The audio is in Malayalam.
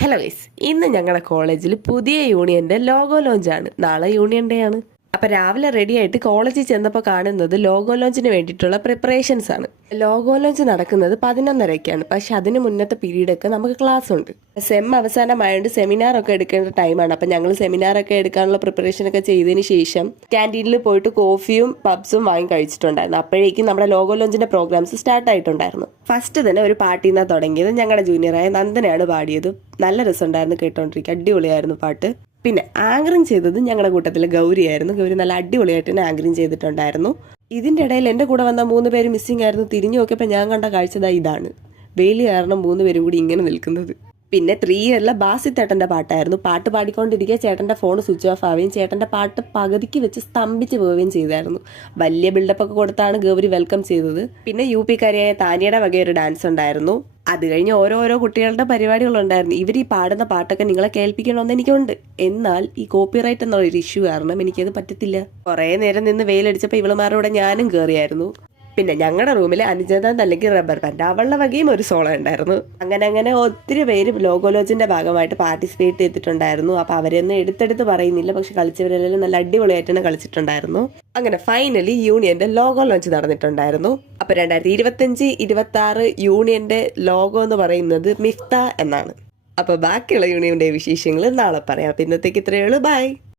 ഹലോ ഗൈസ്, ഇന്ന് ഞങ്ങളുടെ കോളേജിൽ പുതിയ യൂണിയന്റെ ലോഗോ ലോഞ്ചാണ്. നാളെ യൂണിയൻ ഡേ ആണ്. അപ്പം രാവിലെ റെഡി ആയിട്ട് കോളേജിൽ ചെന്നപ്പോൾ കാണുന്നത് ലോഗോ ലോഞ്ചിന് വേണ്ടിയിട്ടുള്ള പ്രിപ്പറേഷൻസ് ആണ്. ലോഗോ ലോഞ്ച് നടക്കുന്നത് 11:30ക്കാണ്. പക്ഷെ അതിന് മുന്നത്തെ പീരീഡൊക്കെ നമുക്ക് ക്ലാസ് ഉണ്ട്. സെം അവസാനമായതുകൊണ്ട് സെമിനാറൊക്കെ എടുക്കേണ്ട ടൈമാണ്. അപ്പം ഞങ്ങൾ സെമിനാറൊക്കെ എടുക്കാനുള്ള പ്രിപ്പറേഷനൊക്കെ ചെയ്തതിന് ശേഷം ക്യാൻറ്റീനിൽ പോയിട്ട് കോഫിയും പബ്സും വാങ്ങി കഴിച്ചിട്ടുണ്ടായിരുന്നു. അപ്പോഴേക്കും നമ്മുടെ ലോഗോ ലോഞ്ചിന്റെ പ്രോഗ്രാംസ് സ്റ്റാർട്ട് ആയിട്ടുണ്ടായിരുന്നു. ഫസ്റ്റ് തന്നെ ഒരു പാട്ടിൽ നിന്നാണ് തുടങ്ങിയത്. ഞങ്ങളുടെ ജൂനിയറായ നന്ദനയാണ് പാടിയത്. നല്ല രസമുണ്ടായിരുന്നു കേട്ടോണ്ടിരിക്കുക. അടിപൊളിയായിരുന്നു പാട്ട്. പിന്നെ ആങ്കറിങ് ചെയ്തത് ഞങ്ങളുടെ കൂട്ടത്തിലെ ഗൗരിയായിരുന്നു. ഗൗരി നല്ല അടിപൊളിയായിട്ട് തന്നെ ആങ്കറിങ് ചെയ്തിട്ടുണ്ടായിരുന്നു. ഇതിൻ്റെ ഇടയിൽ എൻ്റെ കൂടെ വന്ന 3 പേര് മിസ്സിംഗ് ആയിരുന്നു. തിരിഞ്ഞു നോക്കിയപ്പോൾ ഞാൻ കണ്ട കാഴ്ച ഇതാണ്. വെയിൽ കാരണം 3 പേരും കൂടി ഇങ്ങനെ നിൽക്കുന്നത്. പിന്നെ 3 ഇയറിലെ ബാസിത്തേട്ടൻ്റെ പാട്ടായിരുന്നു. പാട്ട് പാടിക്കൊണ്ടിരിക്കുക ചേട്ടൻ്റെ ഫോൺ സ്വിച്ച് ഓഫ് ആവുകയും ചേട്ടൻ്റെ പാട്ട് പകുതിക്ക് വെച്ച് സ്തംഭിച്ച് പോവുകയും ചെയ്തായിരുന്നു. വലിയ ബിൽഡപ്പൊക്കെ കൊടുത്താണ് ഗൗരി വെൽക്കം ചെയ്തത്. പിന്നെ UP-കാരിയായ താനിയുടെ വകയൊരു ഡാൻസ് ഉണ്ടായിരുന്നു. അത് കഴിഞ്ഞ് ഓരോരോ കുട്ടികളുടെ പരിപാടികളുണ്ടായിരുന്നു. ഇവർ ഈ പാടുന്ന പാട്ടൊക്കെ നിങ്ങളെ കേൾപ്പിക്കണമെന്ന് എനിക്കുണ്ട്. എന്നാൽ ഈ കോപ്പിറൈറ്റ് എന്നൊരു ഇഷ്യൂ കാരണം എനിക്കത് പറ്റത്തില്ല. കുറേ നേരം നിന്ന് വെയിലടിച്ചപ്പോൾ ഇവളുമാരോടെ ഞാനും കയറിയായിരുന്നു. പിന്നെ ഞങ്ങളുടെ റൂമിൽ അനുജത അല്ലെങ്കിൽ റബ്ബർ ബാൻഡ് അവളുടെ വകയും ഒരു സോളോ ഉണ്ടായിരുന്നു. അങ്ങനെ ഒത്തിരി പേര് ലോഗോ ലോഞ്ചിന്റെ ഭാഗമായിട്ട് പാർട്ടിസിപ്പേറ്റ് ചെയ്തിട്ടുണ്ടായിരുന്നു. അപ്പോൾ അവരെയൊന്നും എടുത്തെടുത്ത് പറയുന്നില്ല. പക്ഷെ കളിച്ചവരെല്ലാം നല്ല അടിപൊളിയായിട്ട് തന്നെ കളിച്ചിട്ടുണ്ടായിരുന്നു. അങ്ങനെ ഫൈനലി യൂണിയന്റെ ലോഗോ ലോഞ്ച് നടന്നിട്ടുണ്ടായിരുന്നു. അപ്പോൾ 2025-26 യൂണിയന്റെ ലോഗോ എന്ന് പറയുന്നത് മിഫ്ത എന്നാണ്. അപ്പോൾ ബാക്കിയുള്ള യൂണിയന്റെ വിശേഷങ്ങൾ നാളെ പറയാം. അപ്പോൾ ഇന്നത്തേക്ക് ഇത്രയേ ഉള്ളൂ. ബൈ.